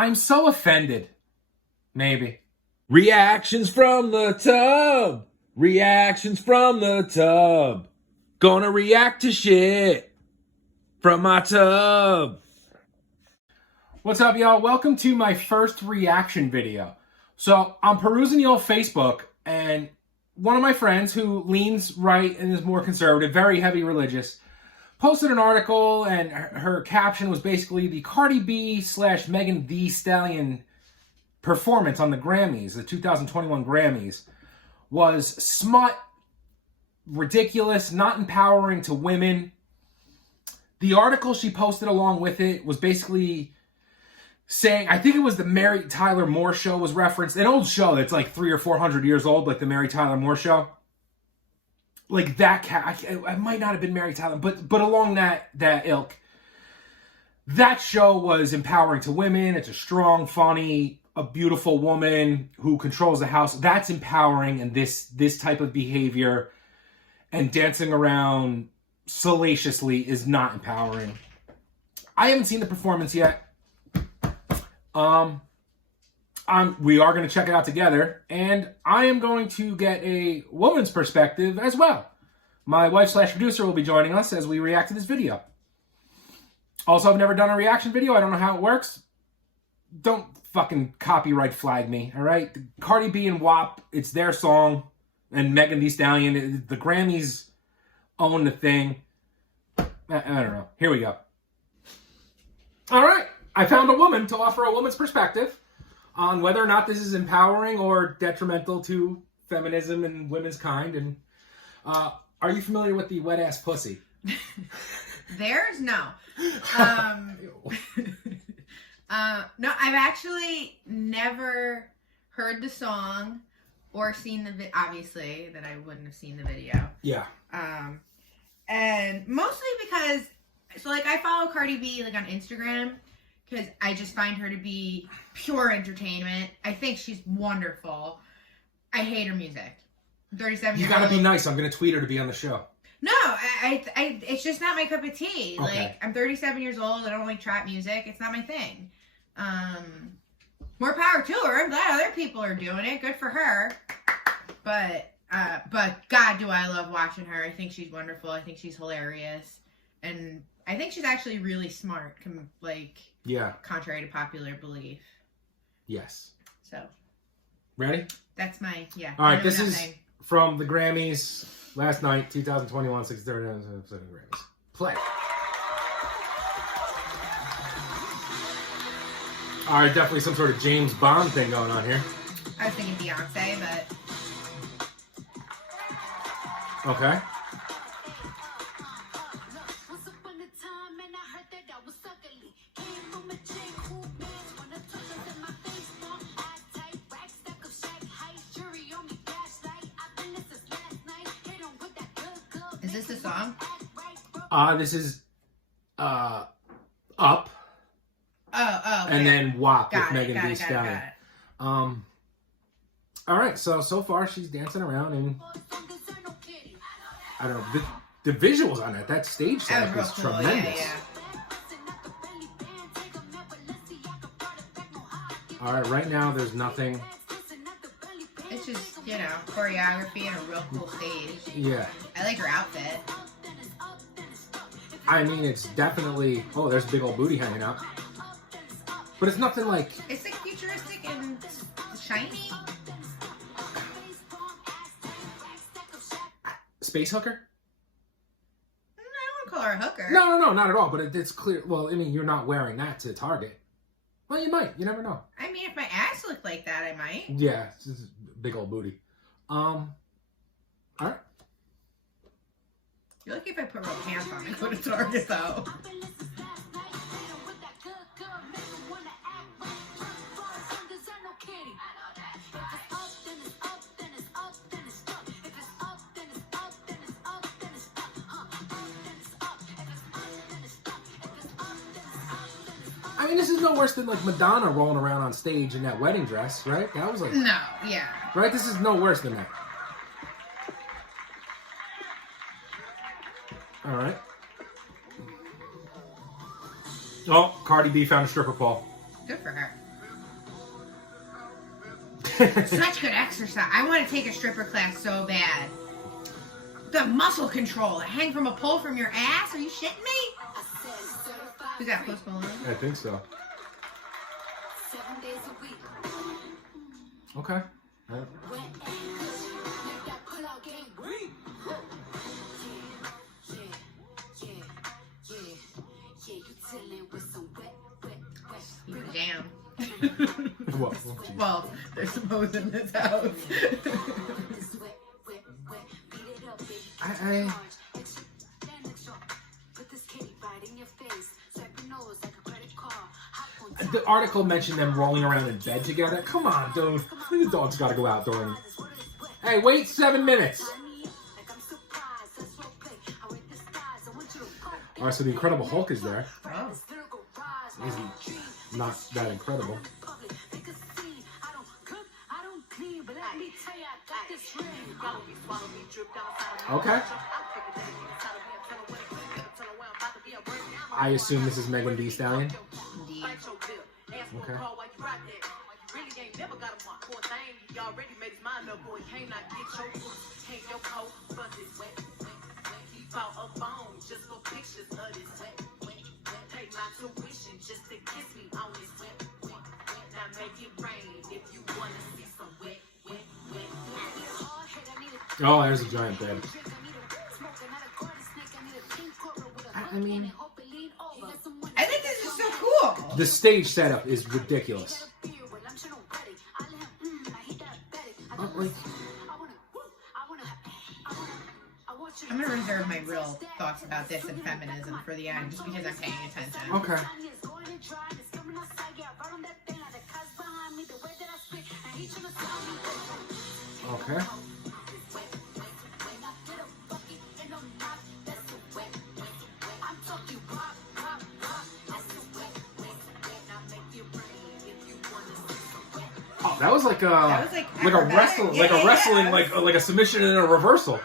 I'm so offended. Maybe. Reactions from the tub. Reactions from the tub. Gonna react to shit from my tub. What's up, y'all? Welcome to my first reaction video. So I'm perusing the old Facebook, and one of my friends who leans right and is more conservative, very heavy religious, posted an article, and her caption was basically the Cardi B / Megan Thee Stallion performance on the Grammys, the 2021 Grammys, was smut, ridiculous, not empowering to women. The article she posted along with it was basically saying, I think it was the Mary Tyler Moore Show was referenced, an old show that's like 300 or 400 years old, like the Mary Tyler Moore Show. Like that I might not have been Mary Tyler, but along that ilk. That show was empowering to women. It's a strong, funny, a beautiful woman who controls the house. That's empowering, and this type of behavior and dancing around salaciously is not empowering. I haven't seen the performance yet. We are going to check it out together, and I am going to get a woman's perspective as well. My wife / producer will be joining us as we react to this video. Also, I've never done a reaction video. I don't know how it works. Don't fucking copyright flag me, all right? Cardi B and WAP, it's their song, and Megan Thee Stallion, the Grammys own the thing. I don't know. Here we go. All right. I found a woman to offer a woman's perspective on whether or not this is empowering or detrimental to feminism and women's kind. And are you familiar with the wet ass pussy? Theirs? No. No, I've actually never heard the song or seen the video. Obviously, that I wouldn't have seen the video. Yeah. And mostly because, so like I follow Cardi B like on Instagram because I just find her to be pure entertainment. I think she's wonderful. I hate her music. 37 You years gotta old. be nice. I'm gonna tweet her to be on the show. No, I it's just not my cup of tea. Okay. Like, I'm 37 years old. I don't like trap music. It's not my thing. More power to her. I'm glad other people are doing it. Good for her. But God, do I love watching her. I think she's wonderful. I think she's hilarious. And I think she's actually really smart, Yeah. contrary to popular belief. Yes. So, Ready? that's my, yeah. All right, I know this nothing. is from the Grammys last night, 2021, 6:39 Grammys. Play. All right, definitely some sort of James Bond thing going on here. I was thinking Beyonce, but... Okay. Is this the song? This is Up, Oh, okay. and then WAP with Got it, Megan got Thee it, got it, Stallion. got it. All right, so far she's dancing around, and I don't know, the visuals on that stage That setup was is real cool. tremendous. Yeah. All right, right now there's nothing. It's just, choreography and a real cool stage. Yeah, I like her outfit. I mean it's definitely. Oh, there's a big old booty hanging out, but it's nothing like. It's like futuristic and shiny. Space hooker? I wouldn't call her a hooker. No, not at all. But it's clear. Well, I mean, you're not wearing that to Target. Well, you might. You never know. I mean, if my ass looked like that, I might. Yeah, this is big old booty. All right. You're lucky if I put real pants on and go to Target, though. I mean, this is no worse than like Madonna rolling around on stage in that wedding dress, right? That was like, No, yeah. right? This is no worse than that. All right. Oh, Cardi B found a stripper pole. Good for her. Such good exercise. I want to take a stripper class so bad. The muscle control. Hang from a pole from your ass? Are you shitting me? Who's that, Post Malone? I think so. Okay. Right. Damn. Well, Well, there's some hoes in this house. I the article mentioned them rolling around in bed together. Come on, dude. The dog's got to go out during. Hey, wait 7 minutes. All right, so the Incredible Hulk is there. Oh. Is he not that incredible? Okay. I assume this is Megan Thee Stallion. Indeed. Okay. Oh, there's a giant bed. I mean, I think this is so cool. the stage setup is ridiculous. Like, I'm going to reserve my real thoughts about this and feminism for the end just because I'm paying attention. okay. Okay. Oh, that was like a wrestling, Yeah, like a yeah, wrestling, yeah. like a submission and a reversal.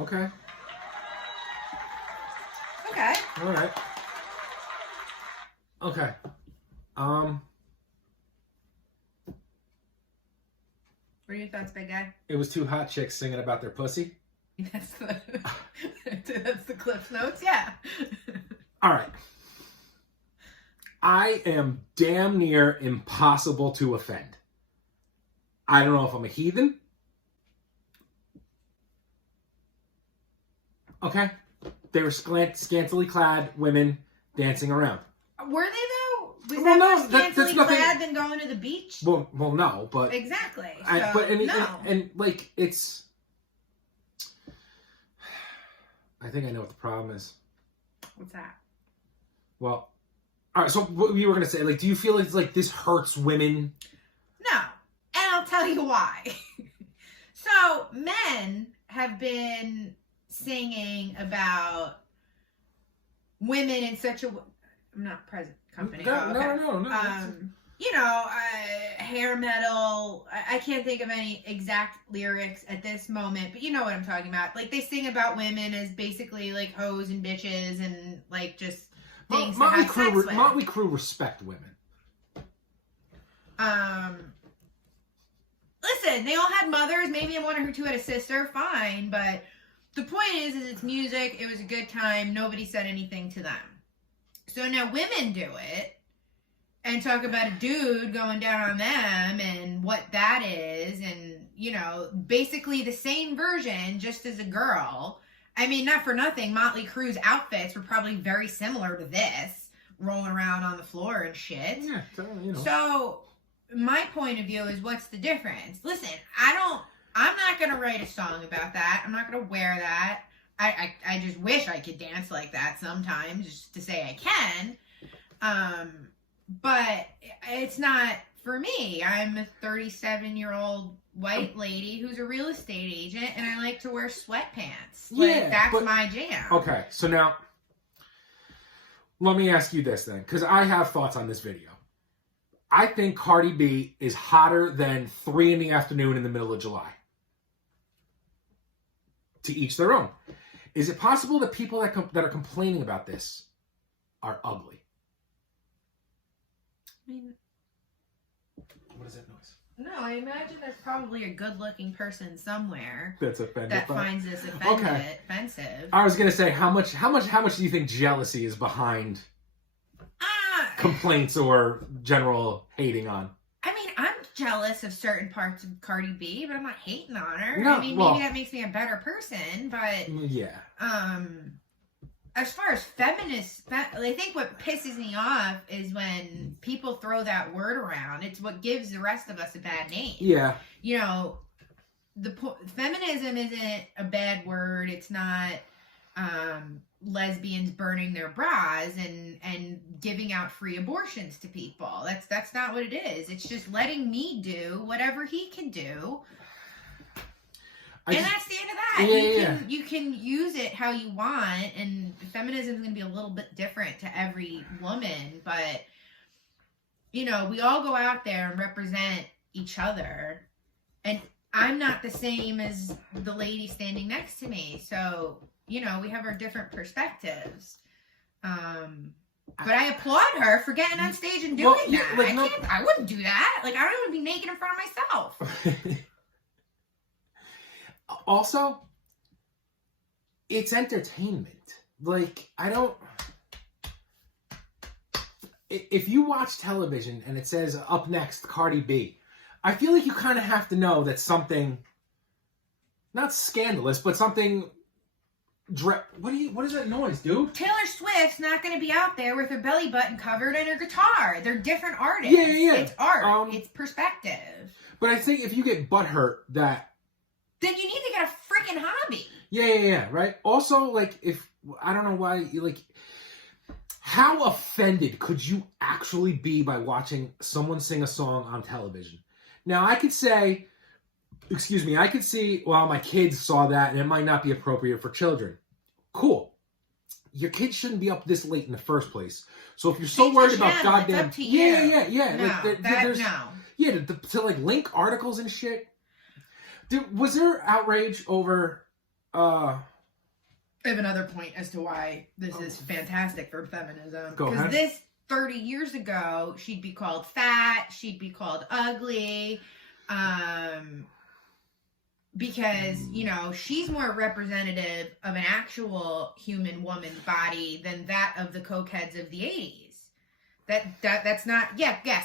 Okay. Okay. All right. Okay. What are your thoughts, big guy? It was two hot chicks singing about their pussy. That's the that's the Cliff Notes, yeah. All right. I am damn near impossible to offend. I don't know if I'm a heathen. Okay. They were scantily clad women dancing around. Were they though? Was Well, that no, more that's scantily nothing- clad than going to the beach? Well, no, but Exactly. So, and, no. like it's. I think I know what the problem is. What's that? Well, all right. So what you were gonna say? Like, do you feel like this hurts women? No. And I'll tell you why. So men have been singing about women in such a I'm not present company. No, Oh, okay. no. You know, hair metal. I can't think of any exact lyrics at this moment, but you know what I'm talking about. Like they sing about women as basically like hoes and bitches and like just things to have sex with. Motley Crue respect women. Listen, they all had mothers. Maybe one or two had a sister. Fine, but the point is it's music. It was a good time. Nobody said anything to them. So now women do it and talk about a dude going down on them and what that is, and you know, basically the same version, just as a girl. I mean, not for nothing, Motley Crue's outfits were probably very similar to this, rolling around on the floor and shit. Yeah, you know. So my point of view is, what's the difference? Listen, I'm not gonna write a song about that. I'm not gonna wear that. I just wish I could dance like that sometimes, just to say I can. But it's not for me. I'm a 37-year-old white lady who's a real estate agent, and I like to wear sweatpants. Like, that's my jam. Okay, so now let me ask you this then, because I have thoughts on this video. I think Cardi B is hotter than 3 in the afternoon in the middle of July. To each their own. Is it possible that people that are complaining about this are ugly? I mean, what is that noise? no, I imagine there's probably a good-looking person somewhere That's offended. that finds this offensive. I was gonna say, how much do you think jealousy is behind complaints or general hating on? I mean, I'm jealous of certain parts of Cardi B, but I'm not hating on her. No, I mean, maybe that makes me a better person, but yeah. As far as feminists, I think what pisses me off is when people throw that word around. It's what gives the rest of us a bad name. Yeah. You know, feminism isn't a bad word. It's not lesbians burning their bras and giving out free abortions to people. That's not what it is. It's just letting me do whatever he can do. That's the end of that. You can use it how you want, and feminism is going to be a little bit different to every woman, but you know, we all go out there and represent each other, and I'm not the same as the lady standing next to me, so you know, we have our different perspectives. But I applaud her for getting on stage and doing that. I wouldn't do that. Like, I don't want to be naked in front of myself. Also, it's entertainment. Like, if you watch television and it says up next Cardi B, I feel like you kind of have to know that something, not scandalous, but something. What is that noise, dude? Taylor Swift's not going to be out there with her belly button covered and her guitar. They're different artists. Yeah. It's art. It's perspective. But I think if you get butthurt that, then you need to get a freaking hobby. Yeah, right? Also, like, I don't know why, how offended could you actually be by watching someone sing a song on television? Now, I could see, well, my kids saw that and it might not be appropriate for children. Cool. Your kids shouldn't be up this late in the first place. So if you're so worried about goddamn... It's up to you. Yeah. No, Yeah, to like link articles and shit. Dude, was there outrage over... I have another point as to why this is fantastic for feminism. Go ahead. Because this 30 years ago, she'd be called fat, she'd be called ugly, because, you know, she's more representative of an actual human woman's body than that of the cokeheads of the 80s. That's not,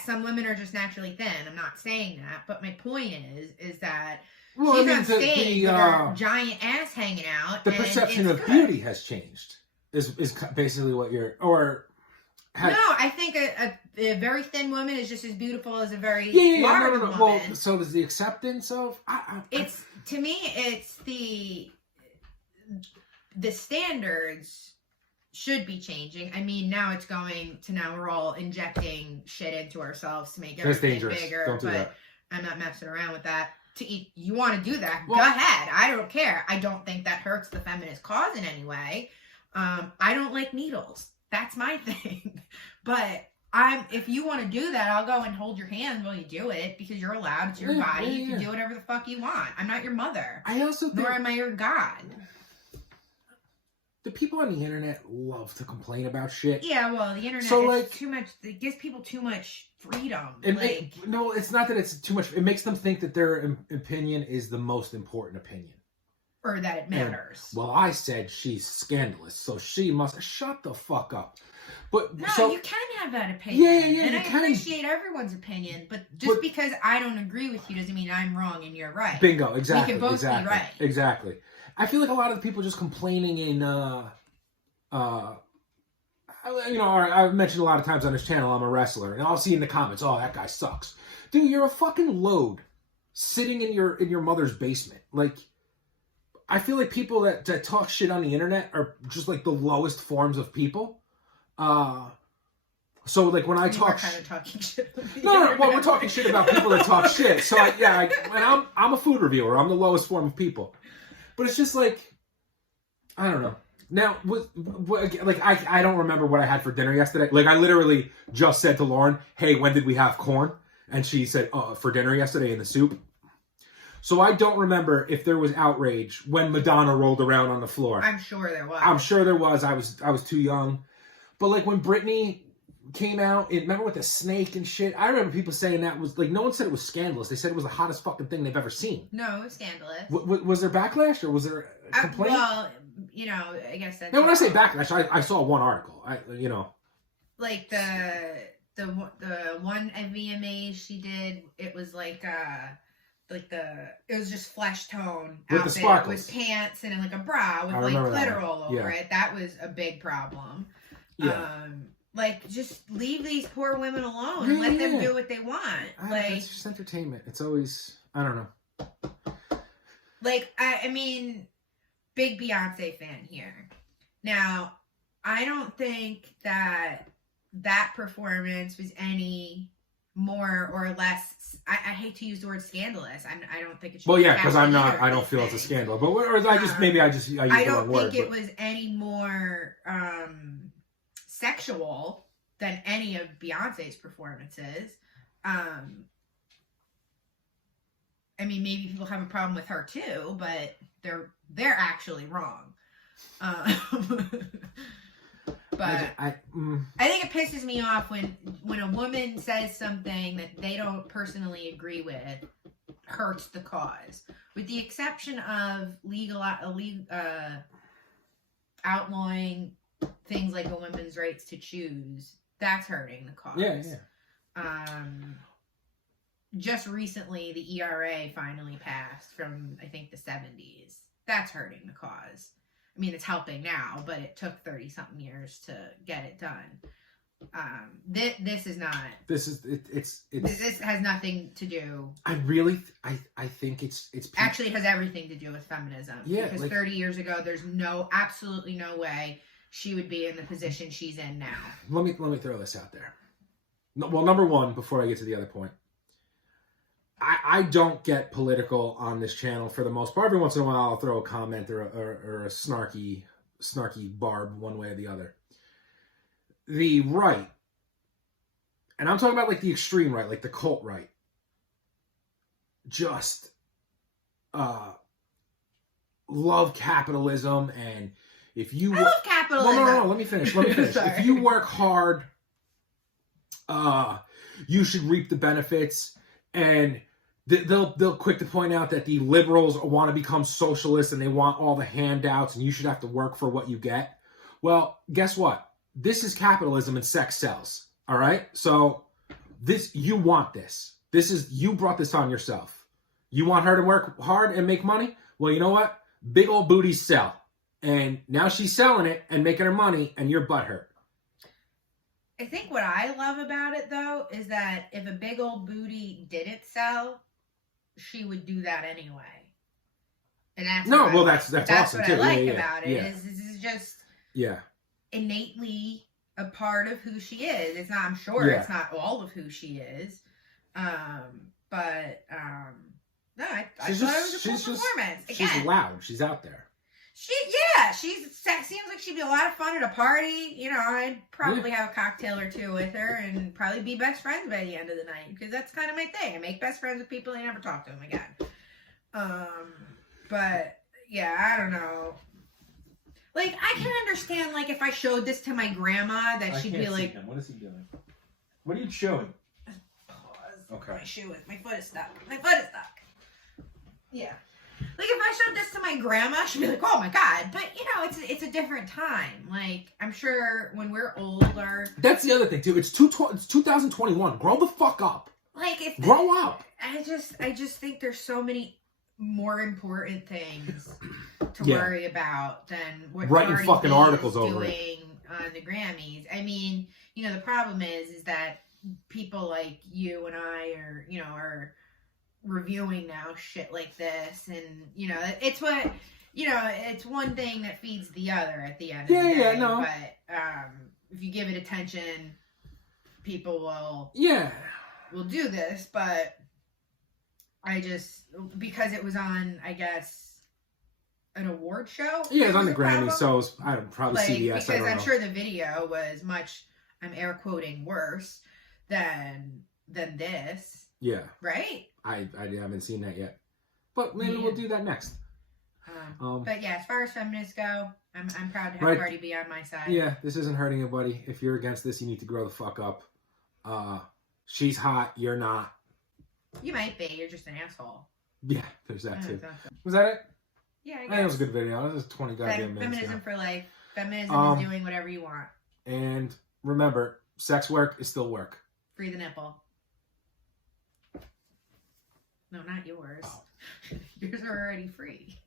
some women are just naturally thin. I'm not saying that, but my point is that she's on stage with her giant ass hanging out. The perception of beauty has changed, is basically what you're, no, I think a very thin woman is just as beautiful as a very large woman. Well, so is the acceptance of... To me, it's the standards should be changing. I mean, now it's going to, now we're all injecting shit into ourselves to make everything bigger. Don't do that. I'm not messing around with that. You want to do that, go ahead. I don't care. I don't think that hurts the feminist cause in any way. I don't like needles. That's my thing. But if you want to do that, I'll go and hold your hand while you do it, because you're allowed. It's your body. You can do whatever the fuck you want. I'm not your mother. I also think, nor am I your god. The people on the internet love to complain about shit. Yeah, well, the internet is too much. It gives people too much freedom. No, it's not that it's too much. It makes them think that their opinion is the most important opinion. Or that it matters. Well, I said she's scandalous, so she must... Shut the fuck up. But no, you can have that opinion. Yeah, and I appreciate everyone's opinion, but because I don't agree with you doesn't mean I'm wrong and you're right. Bingo, exactly. We can both be right. Exactly. I feel like a lot of the people just complaining in... I've mentioned a lot of times on this channel I'm a wrestler, and I'll see in the comments, oh, that guy sucks. Dude, you're a fucking load sitting in your mother's basement. Like... I feel like people that talk shit on the internet are just like the lowest forms of people. So like when I talk, kind of talking shit. No. Well, we're talking shit about people that talk shit. So I'm a food reviewer. I'm the lowest form of people. But it's just like, I don't know. Now, like I don't remember what I had for dinner yesterday. Like I literally just said to Lauren, "Hey, when did we have corn?" And she said, "For dinner yesterday in the soup." So I don't remember if there was outrage when Madonna rolled around on the floor. I'm sure there was. I'm sure there was. I was too young. But like when Britney came out, remember with the snake and shit? I remember people saying that was like, no one said it was scandalous. They said it was the hottest fucking thing they've ever seen. No, it was scandalous. Was there backlash or was there a complaint? Well, you know, I guess that's... Now when I say backlash, I saw one article. Like the one at VMAs she did, it was like it was just flesh tone with outfit the sparkles, with pants and like a bra with like glitter all over it. That was a big problem. Yeah. Like just leave these poor women alone and let them do what they want. Like it's just entertainment. It's always, I don't know. Like I mean, big Beyonce fan here. Now, I don't think that performance was any more or less. I hate to use the word scandalous. I don't think it should. Well, yeah, because I'm not. I don't feel it's a scandal. But I use the wrong word. I don't think it was any more sexual than any of Beyonce's performances. I mean, maybe people have a problem with her too, but they're actually wrong. But I think it pisses me off when a woman says something that they don't personally agree with hurts the cause. With the exception of outlawing things like a woman's rights to choose, that's hurting the cause. Yeah. Just recently, the ERA finally passed from, I think, the 70s. That's hurting the cause. I mean, it's helping now, but it took 30-something years to get it done. This is not. This has nothing to do. I think it's actually it has everything to do with feminism. Yeah, because 30 years ago, there's absolutely no way she would be in the position she's in now. Let me throw this out there. Well, number one, before I get to the other point, I don't get political on this channel for the most part. Every once in a while, I'll throw a comment or a snarky barb one way or the other. The right, and I'm talking about like the extreme right, like the cult right, just love capitalism, and if you I love capitalism. No, let me finish. If you work hard, you should reap the benefits, and they'll quick to point out that the liberals want to become socialists and they want all the handouts and you should have to work for what you get. Well, guess what? This is capitalism and sex sells. All right? So you want this. You brought this on yourself. You want her to work hard and make money? Well, you know what? Big old booties sell. And now she's selling it and making her money and you're butthurt. I think what I love about it, though, is that if a big old booty didn't sell, she would do that anyway. And that's awesome what too. I like yeah, about it is this is just innately a part of who she is. It's not. I'm sure it's not all of who she is. No, I thought it was a cool performance. Again, she's loud. She's out there. She seems like she'd be a lot of fun at a party. You know, I'd probably have a cocktail or two with her and probably be best friends by the end of the night because that's kind of my thing. I make best friends with people and I never talk to them again. But yeah, I don't know. Like, I can understand, like, if I showed this to my grandma, that she'd be like, What is he doing? What are you showing? Okay. My foot is stuck. Yeah. Like, if I showed this to my grandma, she'd be like, oh my God. But, you know, it's a different time. Like, I'm sure when we're older. That's the other thing, too. It's 2021. Grow the fuck up. Like, grow up. I just think there's so many more important things to worry about than what writing Cardi fucking B articles is over doing on the Grammys. I mean, you know, the problem is that people like you and I are reviewing now shit like this, and you know, it's what, you know, it's one thing that feeds the other at the end of the day. Yeah, no. But if you give it attention, people will do this. But I just, because it was on, I guess, an award show. Yeah, it's on the It was a Grammy, problem. so I don't probably Like, CBS. because I don't I'm know. sure the video was much, I'm air quoting, worse than this, Yeah, right? I haven't seen that yet, but maybe Yeah. we'll do that next. But yeah, as far as feminists go, I'm proud to have Right. Cardi be on my side. Yeah, this isn't hurting anybody. If you're against this, you need to grow the fuck up. She's hot, you're not. You might be. You're just an asshole. Yeah, there's that too. Exactly. Was that it? Yeah, I I guess. think it was a good video. This is 20 goddamn minutes Feminism now. for life. Feminism is doing whatever you want. And remember, sex work is still work. Free the nipple. No, not yours. Oh. Yours are already free.